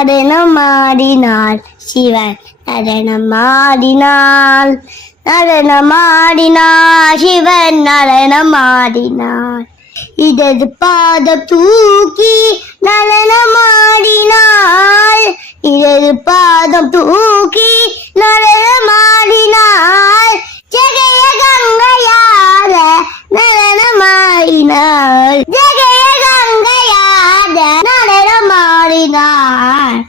நடனமாடினாள் சிவன் நடனமாடினாள் நடனமாடினாள் சிவன் நடனமாடினாள் இடது பாதம் தூக்கி நடனமாடினாள் இடது பாதம் தூக்கி நடனமாடினாள் ஜெகய கங்கையார நடனமாடினாள் ஜெகய கங்கையார நடனமாடினாள்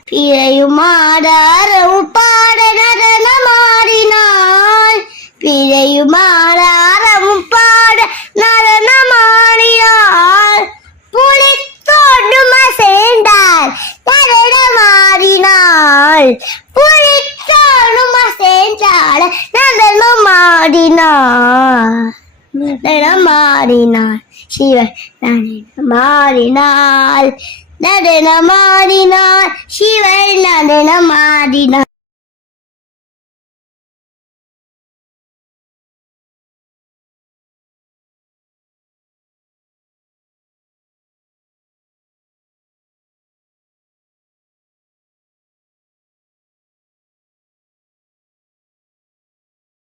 பிறையும் ஆடாரமும் பாட நடனமாடினாள் பிறையும் ஆடாரமும் பாட நடனமாடினாள் புலித்தோடும் அசைந்தாள் நடனமாடினாள் புலித்தோடும் அசைந்தாள் நடனமாடினாள் நடனமாடினாள் சிவன் நடனமாடினாள் நடனமாடினாள் சிவன் நடனமாடினாள்.